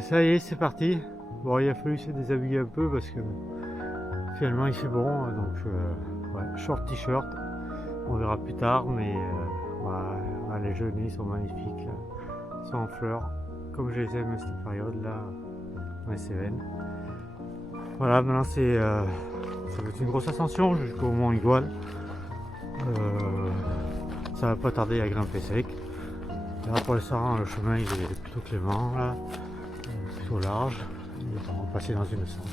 Ça y est, c'est parti. Bon, il a fallu se déshabiller un peu parce que finalement il fait bon, donc ouais, short t-shirt. On verra plus tard, mais voilà, les genêts sont magnifiques, là. Ils sont en fleurs, comme je les aime à cette période là, dans les Cévennes. Voilà, maintenant ça va être une grosse ascension jusqu'au Mont Igual. Ça va pas tarder à grimper sec. Là pour l'instant le chemin il est plutôt clément là, plutôt large. On va passer dans une centre.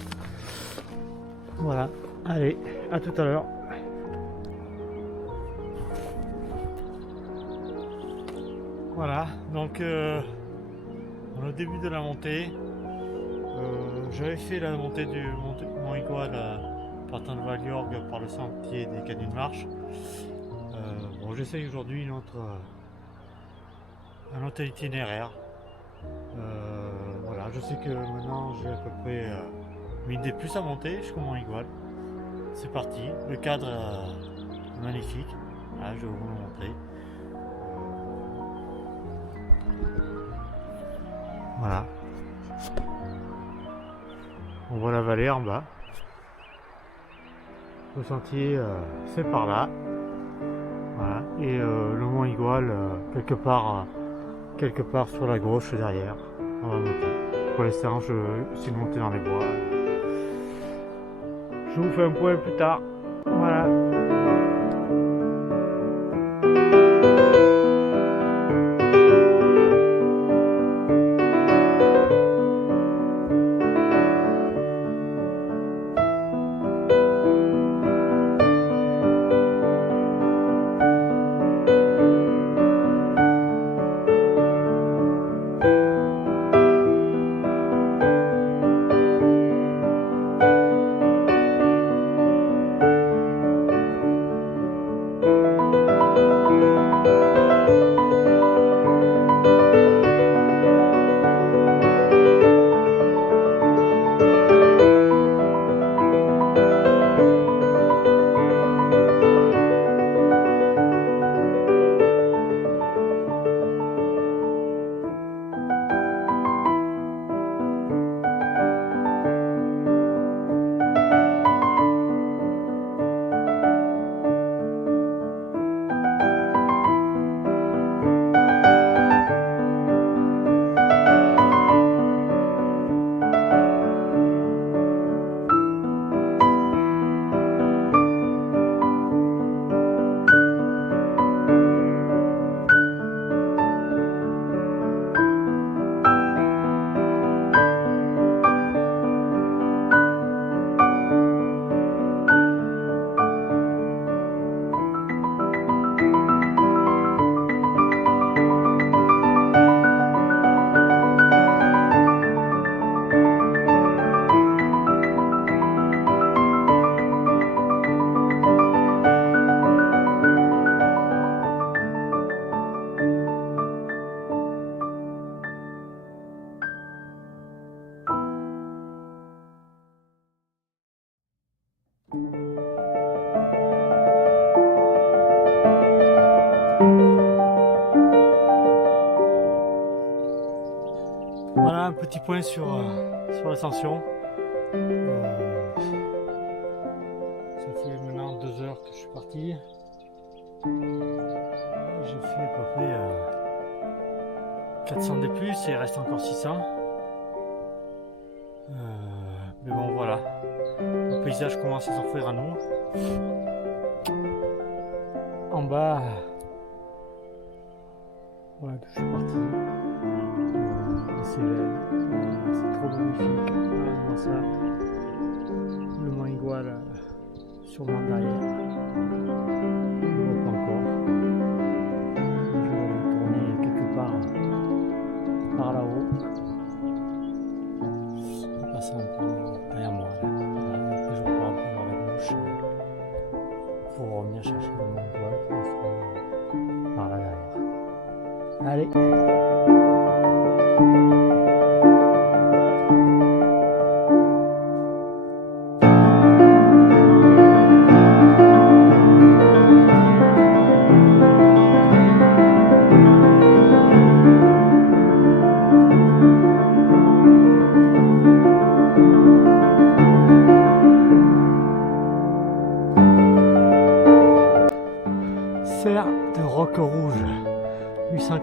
Voilà, allez, à tout à l'heure. Voilà, donc on est au début de la montée. J'avais fait la montée du Mont Igual partant de Val-d'Yorgue par le sentier des Canyons de Marche. Bon, j'essaye aujourd'hui un autre itinéraire. Voilà, je sais que maintenant j'ai à peu près une idée plus à monter jusqu'au Mont Igual. C'est parti, le cadre est magnifique. Là, je vais vous le montrer. Voilà. On voit la vallée en bas. Le sentier, c'est par là. Voilà. Et le Mont Igual, quelque part sur la gauche derrière. On va monter. Pour l'instant, je suis monté dans les bois. Je vous fais un point plus tard. Voilà. Voilà un petit point sur l'ascension. Ça fait maintenant 2 heures que je suis parti. J'ai fait à peu près 400 des plus et il reste encore 600. Mais bon voilà, le paysage commence à s'offrir à nous. En bas, voilà, je suis parti. C'est trop magnifique. Voilà ça, le Mont Igual sûrement derrière. Je ne vois pas encore. Je vais tourner quelque part par là-haut. Je vais passer un peu derrière moi. Après je repars un peu vers la gauche pour revenir chercher le Mont Igual qui est par là derrière. Allez.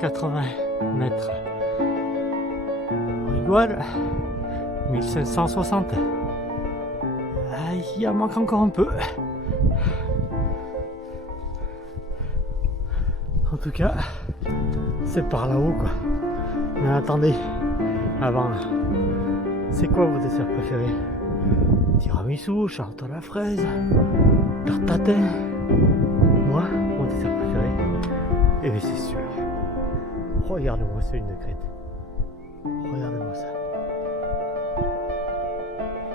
1180 mètres. On rigole. 1560. Ah, il en manque encore un peu. En tout cas, c'est par là-haut quoi. Mais attendez, avant, c'est quoi vos desserts préférés? Tiramisu, tarte à la fraise, tarte tatin. Moi, mon dessert préféré, et bien c'est sûr. Regardez-moi cette ligne de crête. Regardez-moi ça.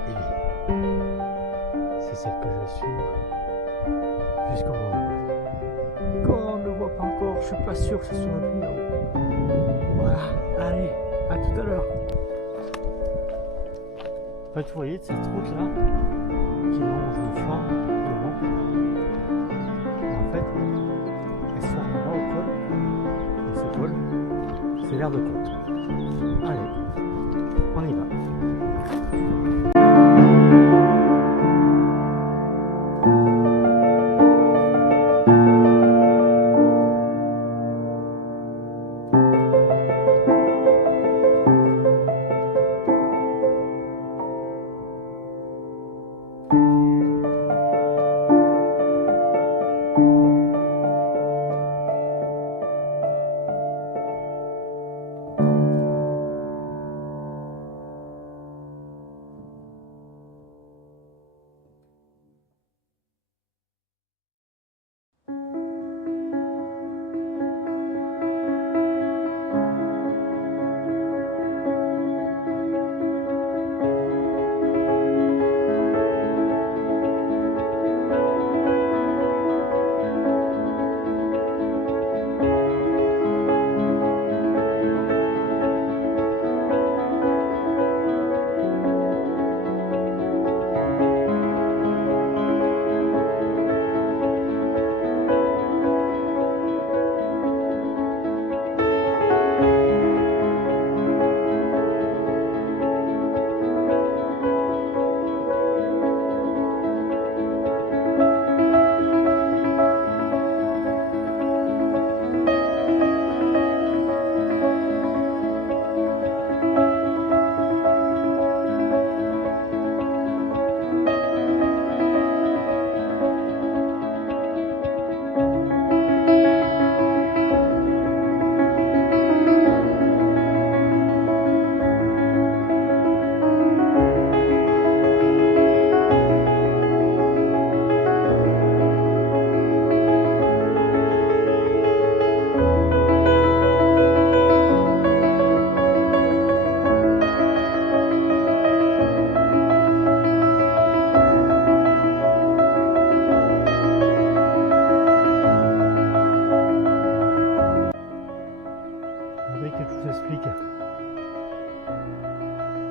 Et bien, c'est celle que je vais suivre jusqu'au moment. Quand on ne le voit pas encore, je suis pas sûr que ce soit plus là-haut. Voilà, allez, à tout à l'heure. En fait, vous voyez cette route là qui longe le flanc devant. Et en fait, elle sort là au col. Et ce col, c'est l'aire de côte. Allez, on y va.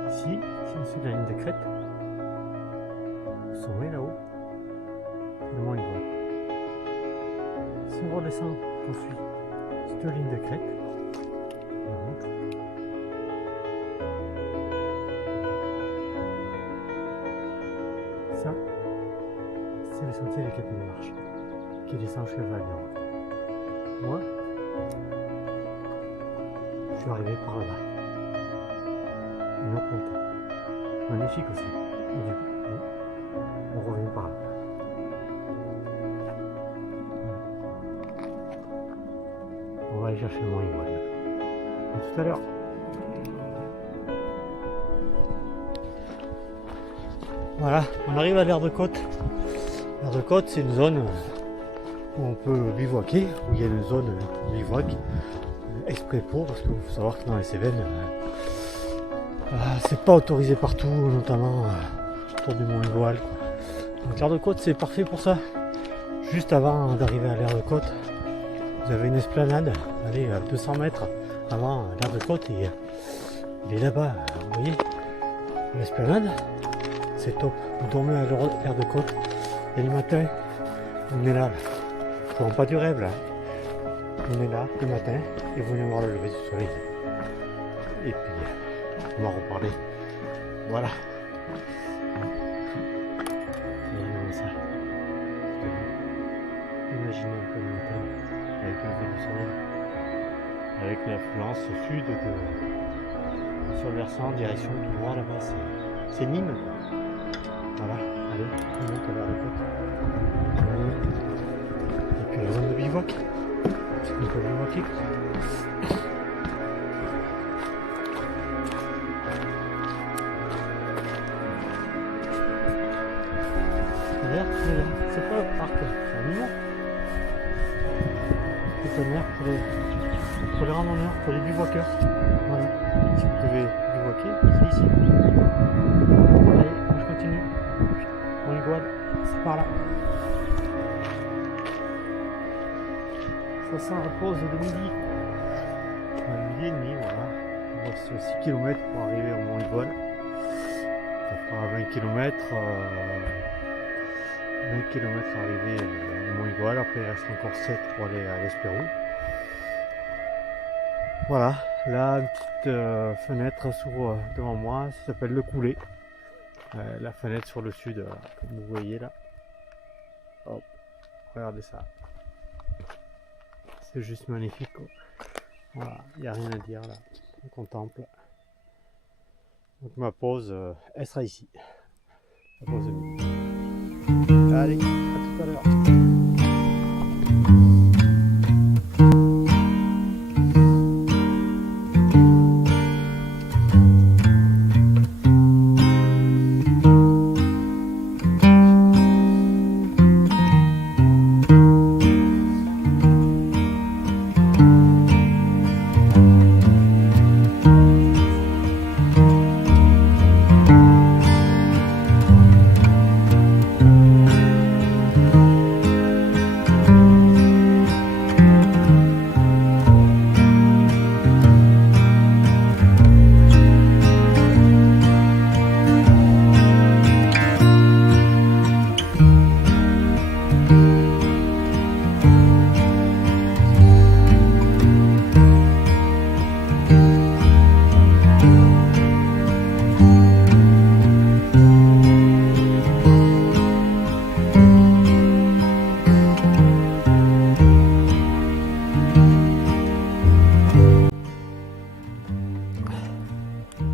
Ici, si on suit la ligne de crête, au sommet là-haut, le mont Ivoire. Si on redescend, on suit cette ligne de crête, on monte. Ça, c'est le sentier des 4000 marches qui descend chez Val-d'Or. Moi, je suis arrivé par là-bas. Une autre montée. Magnifique aussi. Et du coup, on revient par là. On va aller chercher le mont Ivoire. À tout à l'heure. Voilà, on arrive à l'aire de côte. L'aire de côte, c'est une zone où on peut bivouaquer, où il y a une zone bivouac exprès pour, parce qu'il faut savoir que dans les Cévennes, c'est pas autorisé partout, notamment autour du mont Ivoire. Donc l'aire de côte, c'est parfait pour ça. Juste avant d'arriver à l'aire de côte, vous avez une esplanade, allez, 200 mètres avant l'aire de côte, et il est là-bas, vous voyez, l'esplanade. C'est top, vous dormez à l'air de côte et le matin, on est là, je ne pas du rêve là, on est là le matin et vous venez voir le lever du soleil. Et puis, on va reparler. Voilà. Regardez ça. Imaginez un peu le matin avec le lever du soleil. avec l'influence sud sur le versant en direction tout droit là-bas. C'est Nîmes. Voilà, allez, on monte vers les côtes. Et puis la zone de bivouac. Parce qu'on peut bivouaquer. C'est pas le parc, c'est un niveau. C'est un air pour les randonneurs, pour les bivouaqueurs. Voilà. Si vous devez bivouaquer, c'est ici. Allez, je continue. On y voit, c'est par là. Ça sent la pause de midi. Midi et demi, voilà. Il reste 6 km pour arriver au Mont Ivoile. Ça fera 20 km. 20 km arrivé au Mont Ivoile, après il reste encore 7 pour aller à l'Espérou. Voilà, là une petite fenêtre s'ouvre devant moi, ça s'appelle le coulé. La fenêtre sur le sud, comme vous voyez là. Hop, regardez ça. C'est juste magnifique quoi. Voilà, il n'y a rien à dire là, on contemple. Donc ma pause, elle sera ici. La pause de midi. Allez, à tout à l'heure.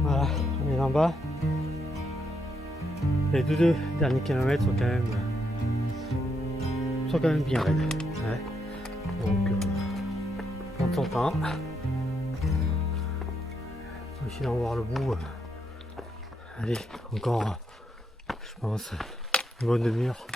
Voilà, on est en bas. Les deux derniers kilomètres sont quand même bien raides. Ouais. Donc, on son temps. On va essayer d'en voir le bout. Allez, encore, je pense, une bonne demi-heure.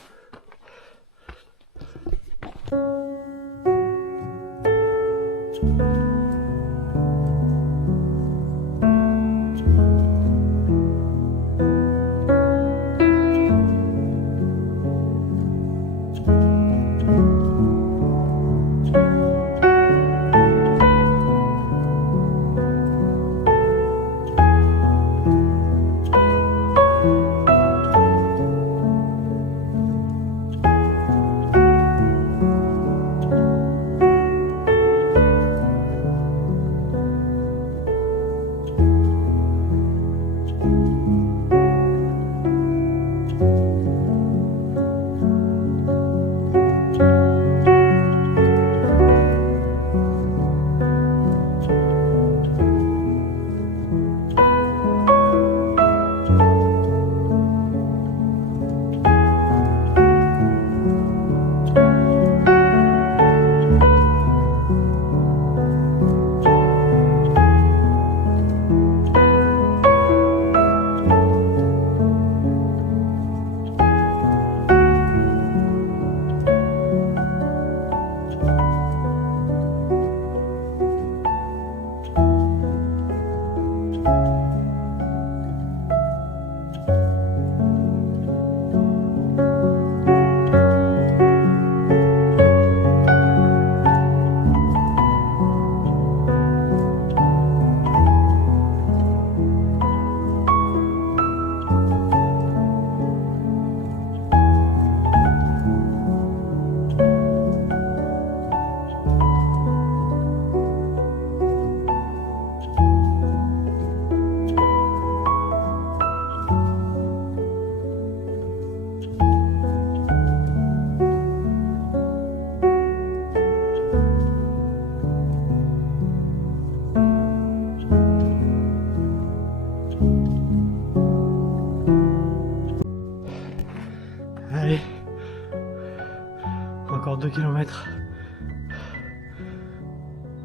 4 km.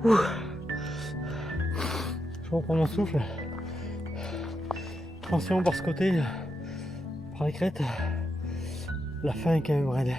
Je reprends mon souffle. Attention par ce côté, par les crêtes. La fin est quand même raide.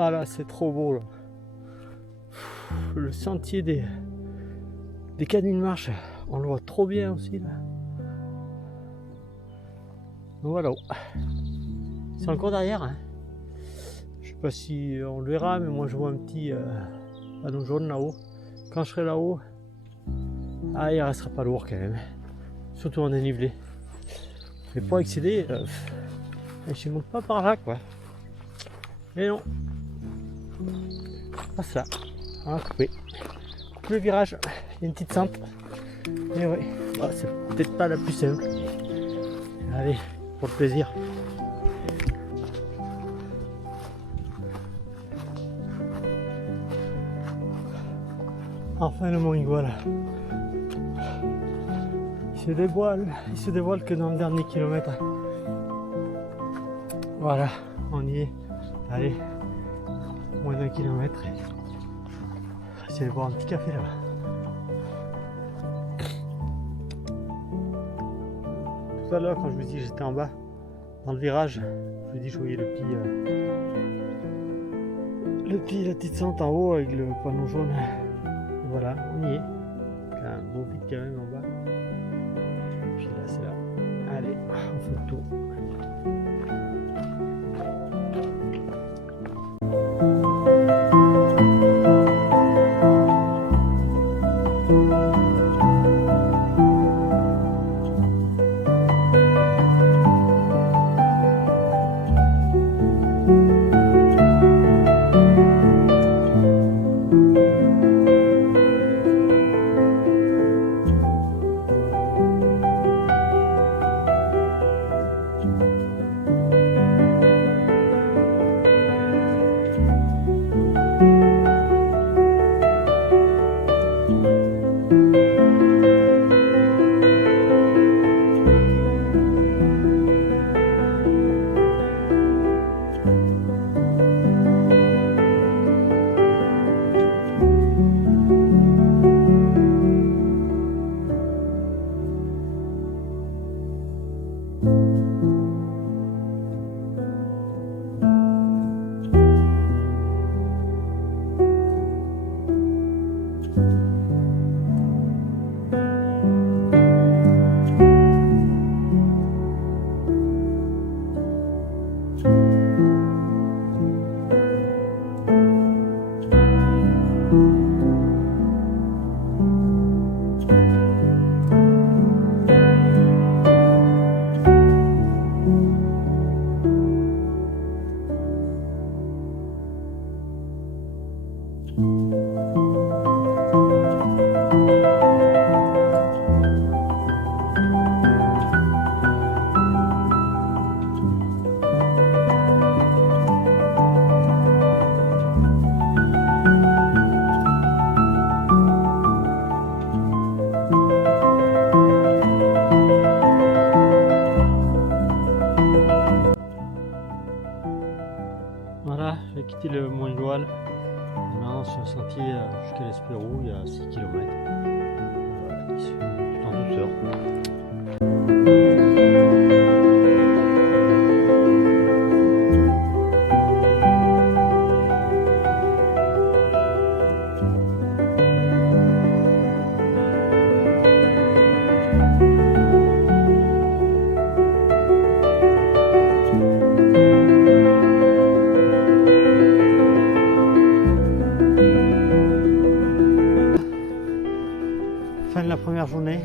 Ah là, c'est trop beau là. Le sentier des canines de marche, on le voit trop bien aussi là. Voilà. C'est encore derrière. Hein. Je sais pas si on le verra, mais moi je vois un petit panneau jaune là-haut. Quand je serai là-haut, il restera pas lourd quand même. Surtout en dénivelé. Mais pour accéder, je ne monte pas par là quoi. Et non. Pas ça. On va couper. Le virage, il y a une petite sente. Et ouais, c'est peut-être pas la plus simple. Allez, pour le plaisir. Enfin le Mont Igual. Il se dévoile que dans le dernier kilomètre. Voilà, on y est. Allez, moins d'un kilomètre. Je vais boire un petit café là-bas. Tout à l'heure, quand je vous dis j'étais en bas, dans le virage, je vous dis je voyais la petite sente en haut avec le panneau jaune. Et voilà, on y est. Un beau vide quand même en bas. Puis là, c'est là. Allez, on fait le tour. Voilà, j'ai quitté le Mont Igual. Maintenant, sur le sentier jusqu'à l'Espérou, il y a 6 km. Tout en douceur. première journée.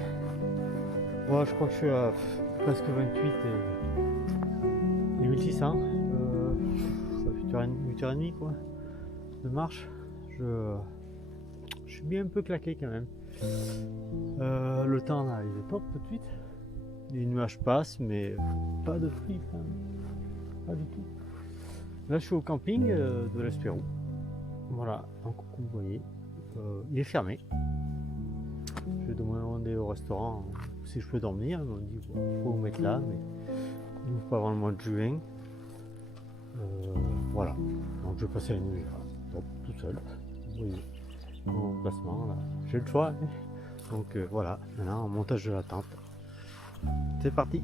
Moi je crois que je suis à presque 28 et 1600. Ça fait 8h30 quoi de marche. Je suis bien un peu claqué quand même. Le temps là il est top tout de suite. Les nuages passent mais pas de pluie quand même. Pas du tout. Là je suis au camping de l'Espérou. Voilà, donc vous voyez, il est fermé. Je vais demander au restaurant si je peux dormir. Ils m'ont dit bon, faut vous mettre là, mais il ouvre pas avant le mois de juin. Voilà, donc je vais passer la nuit là, top, tout seul. Vous voyez, mon placement là, j'ai le choix. Hein. Donc voilà, maintenant montage de la tente. C'est parti.